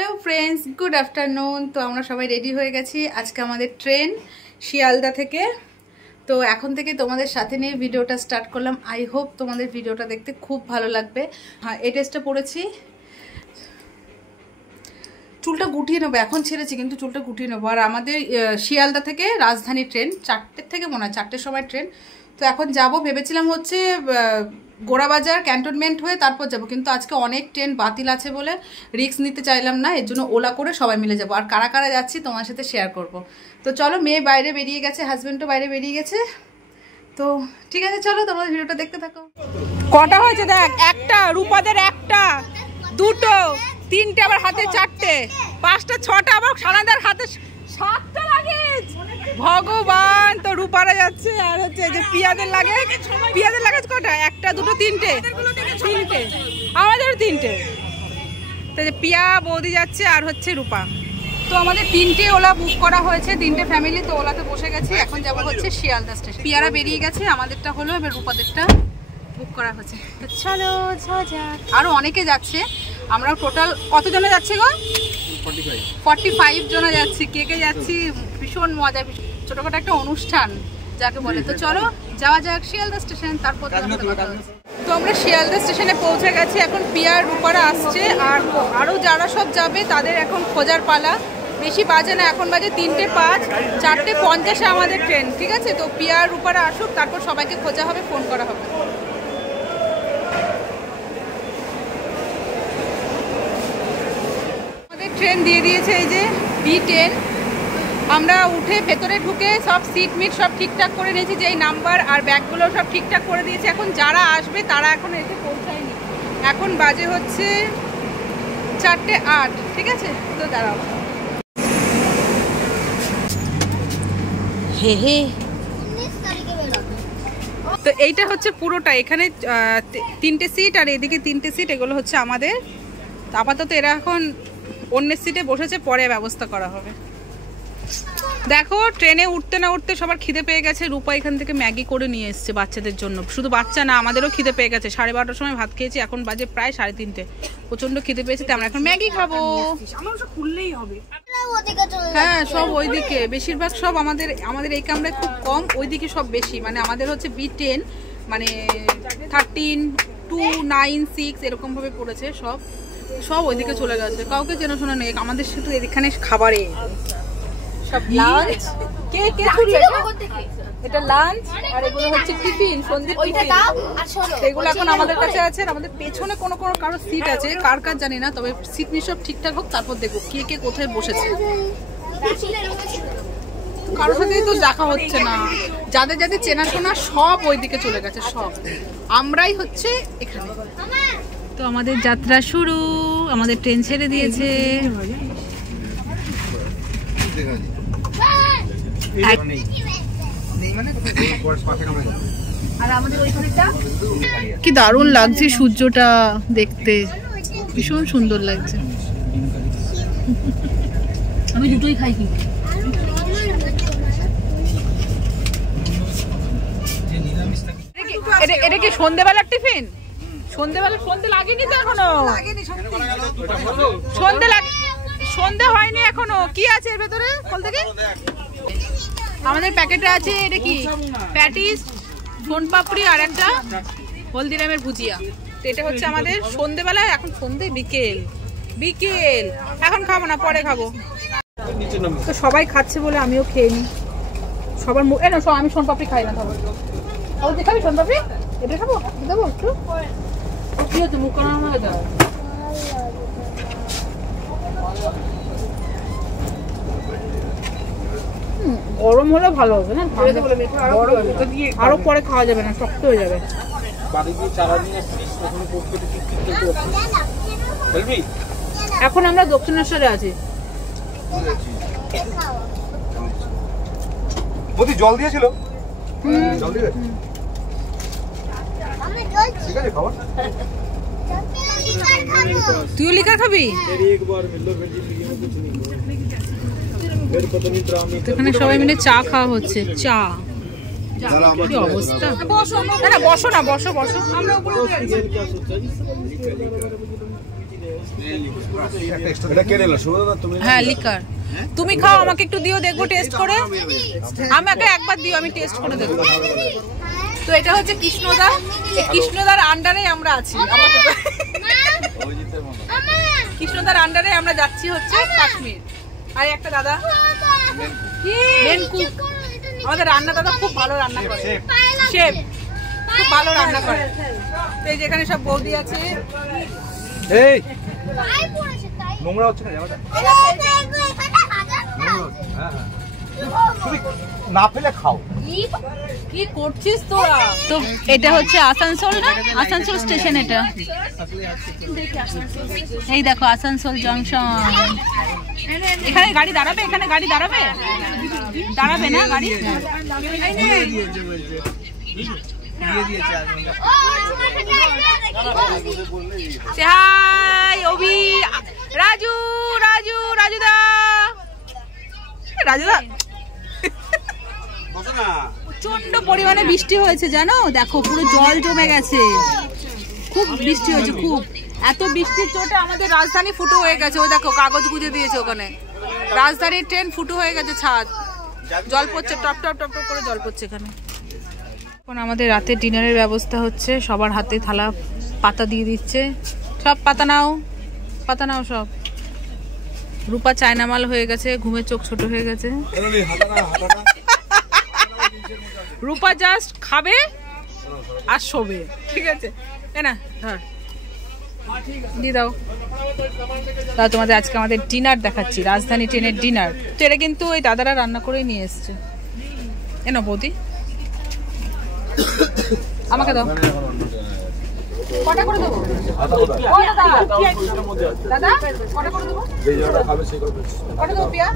Hello friends, good afternoon. তো আমরা সবাই রেডি হয়ে গেছি। আজকে আমাদের ট্রেন শিয়ালদা থেকে। তো এখন থেকে তোমাদের সাথে নিয়ে ভিডিওটা স্টার্ট করলাম। আই হোপ তোমাদের ভিডিওটা দেখতে খুব ভালো লাগবে। হ্যাঁ, এই ড্রেসটা পরেছি। চুলটা গুটিয়ে নেবো, এখন ছেড়েছি কিন্তু চুলটা গুটিয়ে নেবো। আর আমাদের শিয়ালদা থেকে রাজধানী ট্রেন 4টের থেকে মনে হয় 4টের সময় ট্রেন। তো এখন যাব, ভেবেছিলাম হচ্ছে গোড়াবাজার ক্যান্টনমেন্ট হয়ে তারপর যাব, কিন্তু আজকে অনেক ট্রেন বাতিল আছে বলে রিস্ক নিতে চাইলাম না। এর জন্য ওলা করে সবাই মিলে যাব। আর কারা কারা যাচ্ছি তোমার সাথে শেয়ার করব। তো চলো, মেয়ে বাইরে বেরিয়ে গেছে, হাজব্যান্ডও বাইরে বেরিয়ে গেছে। তো ঠিক আছে, চলো তোমাদের ভিডিওটা দেখতে থাকো। কটা হয়েছে দেখ, একটা রূপাদের, একটা দুটো তিনটে, আবার হাতে 4টে 5টা 6টা, আবার সানাদার হাতে 7টা লাগেজ। ভগবান, তো রূপারা যাচ্ছে। আর হচ্ছে যে পিয়াদের লাগেজ কটা? একটা দুটো তিনটে, আমাদেরও তিনটে। তো যে পিয়া বৌদি যাচ্ছে আর হচ্ছে রূপা। তো আমাদের 3টে ওলা বুক করা হয়েছে, 3টে ফ্যামিলি। তো ওলাতে বসে গেছি, এখন যাবো হচ্ছে শিয়ালদা স্টেশন। পিয়ারা বেরিয়ে গেছে, আমাদেরটা হলো, এবার রূপাদেরটা বুক করা হয়েছে। তো চলো যাওয়া যাক। আরো অনেকে যাচ্ছে। আমরা টোটাল কতজনে যাচ্ছি গো? 45 জনে যাচ্ছি। কে কে যাচ্ছি? ভীষণ মজা, ছোটখাটো একটা অনুষ্ঠান যাকে বলে। তো চলো যাওয়া যাক শিয়ালদা স্টেশন। তারপর তো আমরা শিয়ালদা স্টেশনে পৌঁছে গেছি। এখন পিয়ার রূপারা আসছে, আর আরও যারা সব যাবে তাদের এখন খোঁজার পালা। বেশি বাজে না, এখন বাজে 3টে 5, 4টে 50-এ আমাদের ট্রেন। ঠিক আছে, তো পিয়ার রূপারা আসুক, তারপর সবাইকে খোঁজা হবে, ফোন করা হবে। ট্রেন দিয়ে দিয়েছে, এই যে B10। আমরা উঠে ভেতরে ঢুকে সব সিট মিট সব ঠিকঠাক করে নিয়েছি, যেই নাম্বার আর ব্যাগগুলো সব ঠিকঠাক করে দিয়েছি। এখন যারা আসবে তারা এখন এসে পৌঁছায়নি। এখন বাজে হচ্ছে 4টে 8। ঠিক আছে, তো দাঁড়াও। হে হে, তো এইটা হচ্ছে পুরোটা। এখানে 3টে সিট আর এদিকে 3টে সিট, এগুলো হচ্ছে আমাদের। আপাতত এরা এখন অন্যের সিটে বসেছে, পরে ব্যবস্থা করা হবে। দেখো, ট্রেনে উঠতে না উঠতে সবার খিদে পেয়ে গেছে। রূপা এখান থেকে ম্যাগি করে নিয়ে এসছে বাচ্চাদের জন্য। শুধু বাচ্চা না, আমাদেরও খিদে পেয়ে গেছে। 12:30টার সময় ভাত খেয়েছি, এখন বাজে প্রায় 3:30। প্রচন্ড খিদে পেয়েছে, তো আমরা এখন ম্যাগি খাবো। হ্যাঁ, সব ওইদিকে বেশিরভাগ, সব আমাদের এই কামরায় খুব কম, ওইদিকে সব বেশি। মানে আমাদের হচ্ছে B10, মানে 13, 2, 9, 6 এরকম ভাবে পড়েছে। সব ওইদিকে চলে গেছে, কাউকে চেনাশোনা নেই। আমাদের শুধু এখানে খাবারে সব লাঞ্চ। কে কে এটা লাঞ্চ, আর এগুলো হচ্ছে টিফিন, সন্ধ্যে টিফিন। এগুলো এখন আমাদের কাছে আছে। আর আমাদের পেছনে কোনো কারো সিট আছে, কার কার জানি না। তবে সিট নিয়ে সব ঠিকঠাক হোক, তারপর দেখবো কে কে কোথায় বসেছে। কারোর সাথেই তো দেখা হচ্ছে না। যাদের যাদের চেনাশোনা সব ওইদিকে চলে গেছে, সব। আমরাই হচ্ছে এখানে। তো আমাদের যাত্রা শুরু, আমাদের ট্রেন ছেড়ে দিয়েছে। কি দারুণ লাগছে সূর্যটা দেখতে, ভীষণ সুন্দর লাগছে। আমি দুটোই খাই। কি এটা কি সন্ধ্যেবেলার টিফিন? সন্ধে লাগেনি তো এখনো, সন্ধে হয়নি এখনো। কি আছে এর ভেতরে? ফল থেকে আমাদের প্যাকেটে আছে। এটা কি? প্যাটিস, সোনপাপড়ি আর একটা হলদিরামের ভুজিয়া। তো এটা হচ্ছে আমাদের সন্ধেবেলা। এখন সন্ধে বিকেল, এখন খাবো না, পরে খাবো। তো সবাই খাচ্ছে বলে আমিও খেয়ে নিই। সবার মুখ না, আমি সোনপাপড়ি খাই না। খাবো খাবি সোনপাপড়ি? এটা খাবো, দেবো একটু। কি হচ্ছে মুখ কানা হয়ে যায়? গরম হলে ভালো হবে না, আরো পরে খাওয়া যাবে না, শক্ত হয়ে যাবে। এখন আমরা দক্ষিণেশ্বরে আছি। জল দিয়েছিল, জল দিয়ে তুই লিখা খাবি? এখানে সবাই মিলে চা খাওয়া হচ্ছে। চা কি অবস্থা। না বসো না, বসো বসো। আমরা উপরে হ্যাঁ লিকার। তুমি খাও, আমাকে একটু দিও, দেখবো টেস্ট করে। আমাকে একবার দিও, আমি টেস্ট করে দেখবো। তো এটা হচ্ছে কৃষ্ণদা, এই কৃষ্ণদার আন্ডারে আমরা আছি। কৃষ্ণদার আন্ডারে আমরা যাচ্ছি হচ্ছে কাশ্মীর। আর একটা দাদা মেন কুক, আমাদের রান্না দাদা খুব ভালো রান্না করে, শেফ খুব ভালো রান্না করে। তো এই যেখানে সব বৌদি আছে। এই নোংরা হচ্ছে না জায়গাটা, না ফেলে খাও। কি করছিস তোরা? তো এটা হচ্ছে আসানসোল না, আসানসোল স্টেশন এটা। এই দেখো আসানসোল জংশন। এখানে গাড়ি দাঁড়াবে, এখানে গাড়ি দাঁড়াবে, দাঁড়াবে না গাড়ি। অভি, রাজু রাজু রাজুদা, রাজুদা প্রচন্ড পরিমাণে বৃষ্টি হয়েছে জানো, দেখো পুরো জল জমে গেছে, খুব বৃষ্টি হয়েছে খুব। এত বৃষ্টির চোটে আমাদের রাজধানী ফুটো হয়ে গেছে। ও দেখো কাগজ গুঁজে দিয়েছে ওখানে, রাজধানীর ট্রেন ফুটো হয়ে গেছে ছাদ, জল পড়ছে, টপ টপ টপ টপ করে জল পড়ছে এখানে। এখন আমাদের রাতে ডিনারের ব্যবস্থা হচ্ছে, সবার হাতে থালা পাতা দিয়ে দিচ্ছে, সব পাতা নাও, পাতা নাও সব। রূপা চায়না মাল হয়ে গেছে, ঘুমের চোখ ছোট হয়ে গেছে। রূপা জাস্ট খাবে আর শোবে, ঠিক আছে না? ধর দিয়ে দাও। তা তোমাদের আজকে আমাদের ডিনার দেখাচ্ছি, রাজধানী ট্রেনের ডিনার। তো এটা কিন্তু ওই দাদারা রান্না করেই নিয়ে এসছে। এনো বৌদি আমাকে দাও, কটা করে দেবো দাদা, কটা করে দেবো, কটা দেবো পিয়া,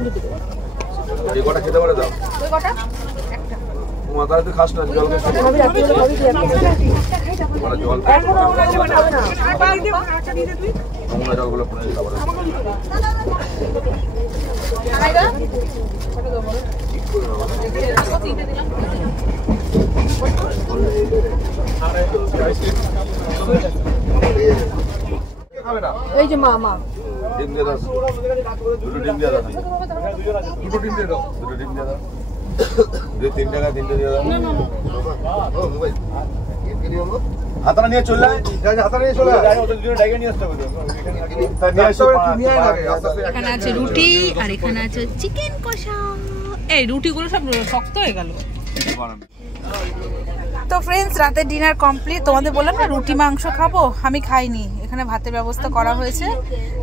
কটা খেতে পারে দাও, ওই কটা একটা মাথায় তুই খাস না, জল খেয়ে জলগুলো পড়ে খাবার। এই যে মা ডিম দিয়ে দাও, দুটো ডিম দিয়ে দাও, দুটো ডিম দিয়ে দাও, দুটো ডিম দিয়ে দাও, 3 টাকা 3টে দিয়ে দাও। হাতারা নিয়ে চলে আয়, হাতারা নিয়ে চলে আয়, ওদের দুটো ডাইগে নিয়ে আসতে হবে তো। এখানে আছে রুটি আর এখানে আছে চিকেন কষা। এই রুটিগুলো সব শক্ত হয়ে গেল। তো ফ্রেন্ডস রাতের ডিনার কমপ্লিট। তোমাদের বললাম না রুটি মাংস খাবো, আমি খাইনি। এখানে ভাতের ব্যবস্থা করা হয়েছে,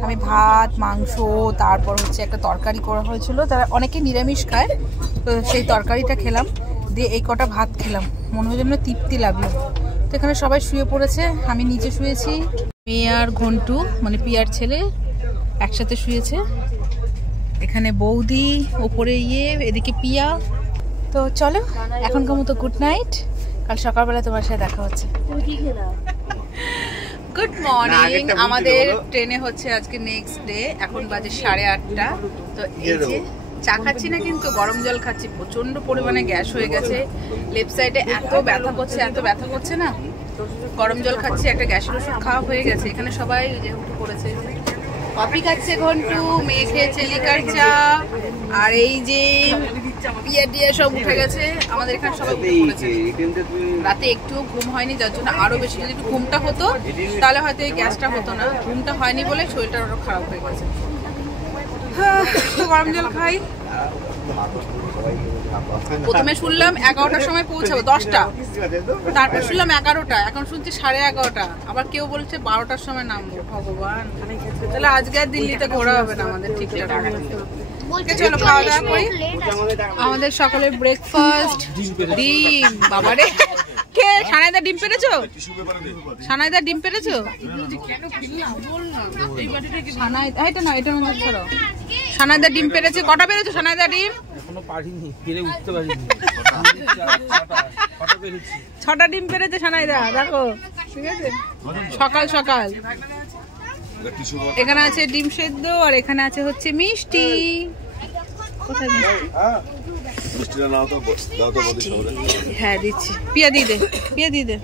আমি ভাত মাংস তারপর হচ্ছে একটা তরকারি করা হয়েছিল, তারা অনেকে নিরামিষ খায়, তো সেই তরকারিটা খেলাম, দিয়ে এই কটা ভাত খেলাম, মনে হয় যেন তৃপ্তি লাগলো। তো এখানে সবাই শুয়ে পড়েছে, আমি নিচে শুয়েছি, মেয়ে আর ঘন্টু মানে পিয়ার ছেলে একসাথে শুয়েছে। এখানে বৌদি ওপরে এদিকে পিয়া। তো চলো এখনকার মতো গুড নাইট, কাল সকালবেলা তোমার সাথে দেখা হচ্ছে। Good morning. আমাদের ট্রেনে হচ্ছে আজকে নেক্সট ডে, এখন বাজে 8:30। তো এই যে চা খাচ্ছি না কিন্তু গরম জল খাচ্ছি, প্রচন্ড পরিমাণে গ্যাস হয়ে গেছে লেফট সাইডে, এত ব্যথা করছে, এত ব্যথা করছে না, গরম জল খাচ্ছি, একটা গ্যাসের ওষুধ খাওয়া হয়ে গেছে। এখানে সবাই যে উঠে পড়েছে, কফি খাচ্ছে ঘন্টু, মেয়ে খেয়েছে লিকার চা, আর এই যে বিয়ে দিয়ে সব উঠে গেছে। আমাদের এখানে সবাই উঠে পড়েছে। রাতে একটুও ঘুম হয়নি, যার জন্য আরো বেশি, যদি একটু ঘুমটা হতো তাহলে হয়তো এই গ্যাসটা হতো না। ঘুমটা হয়নি বলে শরীরটা আরো খারাপ হয়ে গেছে। গরম জল খাই। প্রথমে শুনলাম 11টার সময় পৌঁছাবো, 10টা, তারপর শুনলাম 11টা, এখন শুনছি 11:30, আবার কেউ বলছে 12টার সময় নামবো। ভগবান, তাহলে আজকে আর দিল্লিতে ঘোরা হবে না আমাদের ঠিকঠাক। চলো খাওয়া দাওয়া করি। আমাদের সকালের ব্রেকফাস্ট ডিম। বাবারে, কে সানাইদা ডিম পেরেছো? সানাইদা ডিম পেরেছো? এটা না, এটার মধ্যে ছাড়ো। সানাইদা ডিম পেরেছে। কটা পেরেছো সানাইদা ডিম? এখনো পারিনি, পেরে উঠতে পারিনি। 6টা ডিম পেরেছে সানাইদা, দেখো, ঠিক আছে, সকাল সকাল। এখানে আছে ডিম সেদ্ধ আর এখানে আছে হচ্ছে মিষ্টি। কোথায় দিচ্ছি? মিষ্টিটা নাও তো, দাও তো বলি সবরে। হ্যাঁ দিচ্ছি। পিয়া দিয়ে দে, পিয়া দিয়ে দে।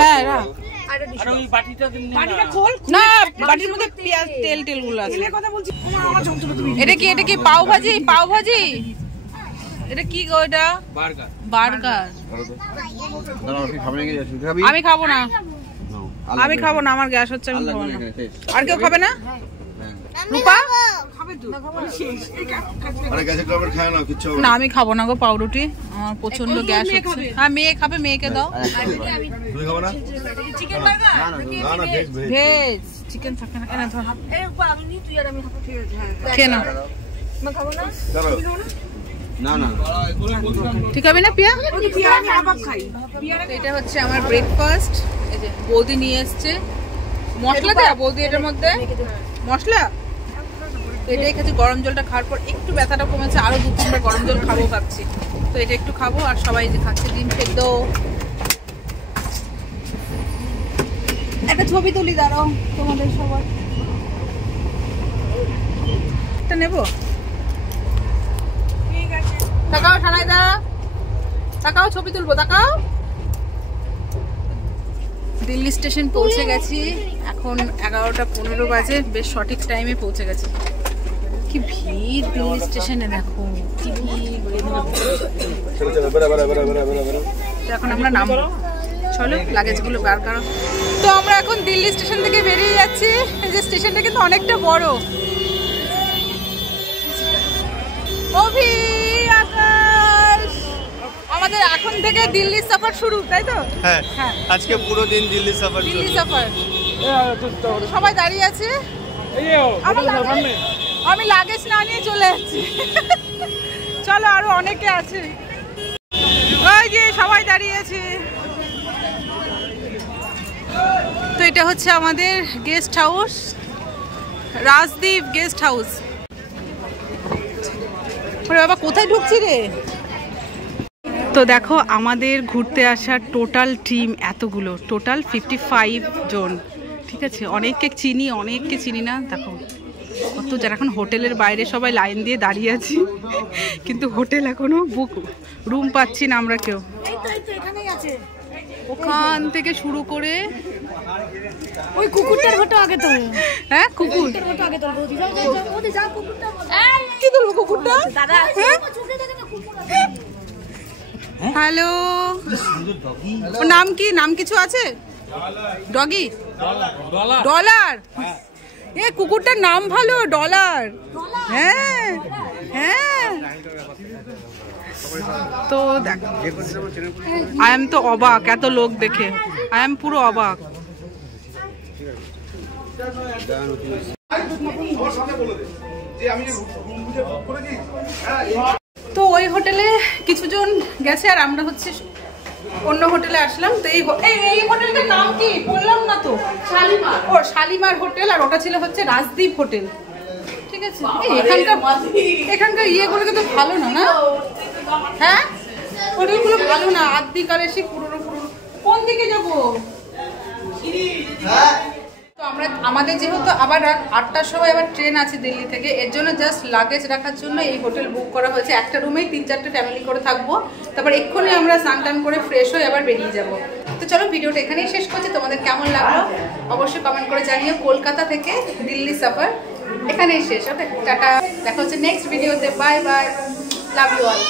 হ্যাঁ রাখ। না বাটির মধ্যে পেঁয়াজ তেল টেল গুলো আছে। এটা কি পাও ভাজি? পাও ভাজি এটা কি গো? এটা বার্গার। আমি খাবো না, আমি খাবো না, আমার গ্যাস হচ্ছে, আমি খাবো না। আর কেউ খাবে না? রূপা না, আমি খাবো না গো পাউরুটি, আমার প্রচন্ড গ্যাস হচ্ছে। হ্যাঁ মেয়ে খাবে, মেয়েকে দাও। ভেজ চিকেন থাকে না, এনে ধর খেয়ে না। ঠিক হবে না পিয়া? এটা হচ্ছে আমার ব্রেকফাস্ট। এই যে বৌদি নিয়ে এসছে মশলা দেয়া। বৌদি এটার মধ্যে মশলা এটাই খাচ্ছি। গরম জলটা খাওয়ার পর একটু ব্যথাটা কমেছে, আরো 2-3বার গরম জল খাবো ভাবছি। তো এটা একটু খাবো। আর সবাই যে খাচ্ছে ডিম সেদ্ধ। একটা ছবি তুলি দাঁড়াও তোমাদের সবার। এটা নেবো? তাকাও সানাইদা, তাকাও, ছবি তুলবো, তাকাও। দিল্লি স্টেশন পৌঁছে গেছি। এখন 11টা 15 বাজে। বেশ সঠিক টাইমে পৌঁছে গেছি। কি ভিড় দিল্লি স্টেশনে, দেখো কি ভিড়। এখন আমরা নামবো, চলো লাগেজগুলো বার করো। তো আমরা এখন দিল্লি স্টেশন থেকে বেরিয়ে যাচ্ছি। এই যে স্টেশনটা কিন্তু অনেকটা বড়। অভি, আকাশ, আমাদের এখন থেকে দিল্লি সফর শুরু, তাই তো? হ্যাঁ, আজকে পুরো দিন দিল্লি সফর। দিল্লি সফর। সবাই দাঁড়িয়ে আছে। আমি লাগেজ না নিয়ে চলে যাচ্ছি। চলো, আরো অনেকে আছে। ওই যে সবাই দাঁড়িয়ে আছে। তো এটা হচ্ছে আমাদের guest house, Rajdeep guest house. বাবা কোথায় ঢুকছি রে? তো দেখো আমাদের ঘুরতে আসা টোটাল টিম এতগুলো, টোটাল 55 জন। ঠিক আছে, অনেককে চিনি, অনেককে চিনি না। দেখো কত যারা এখন হোটেলের বাইরে সবাই লাইন দিয়ে দাঁড়িয়ে আছি, কিন্তু হোটেল এখনো বুক, রুম পাচ্ছি না আমরা কেউ। ওখান থেকে শুরু করে ওই কুকুরটার ফটো আগে তো। হ্যাঁ কুকুর আগে তো কি তুলবো? কুকুরটা দাদা হ্যালো, ওর নাম কি? নাম কিছু আছে? Doggy, dollar. এ কুকুরটার নাম ভালো, ডলার। হ্যাঁ হ্যাঁ। তো দেখ, আই এম তো অবাক এত লোক দেখে, আই এম পুরো অবাক। তো ওই হোটেলে কিছুজন গেছে আর আমরা হচ্ছে অন্য হোটেলে আসলাম। তো এই হোটেলটার নাম কি বললাম না তো, শালিমার। ও শালিমার হোটেল, আর ওটা ছিল হচ্ছে রাজদীপ হোটেল। ঠিক আছে, এখানকার ইয়েগুলো কিন্তু ভালো না, না? হ্যাঁ, হোটেলগুলো ভালো না, আদিকাল এসে পুরোনো পুরোনো। কোন দিকে যাবো? তো আমাদের যেহেতু আবার রাত 8টার সময় আবার ট্রেন আছে দিল্লি থেকে, এর জন্য জাস্ট লাগেজ রাখার জন্য এই হোটেল বুক করা হয়েছে। একটা রুমেই 3-4টে ফ্যামিলি করে থাকবো। তারপর এক্ষুনি আমরা স্নান টান করে ফ্রেশ হয়ে আবার বেরিয়ে যাব। তো চলো ভিডিওটা এখানেই শেষ করছি। তোমাদের কেমন লাগলো অবশ্যই কমেন্ট করে জানিও। কলকাতা থেকে দিল্লি সফর এখানেই শেষ। ওকে, টাটা, দেখা হচ্ছে নেক্সট ভিডিওতে। Bye bye, love you all.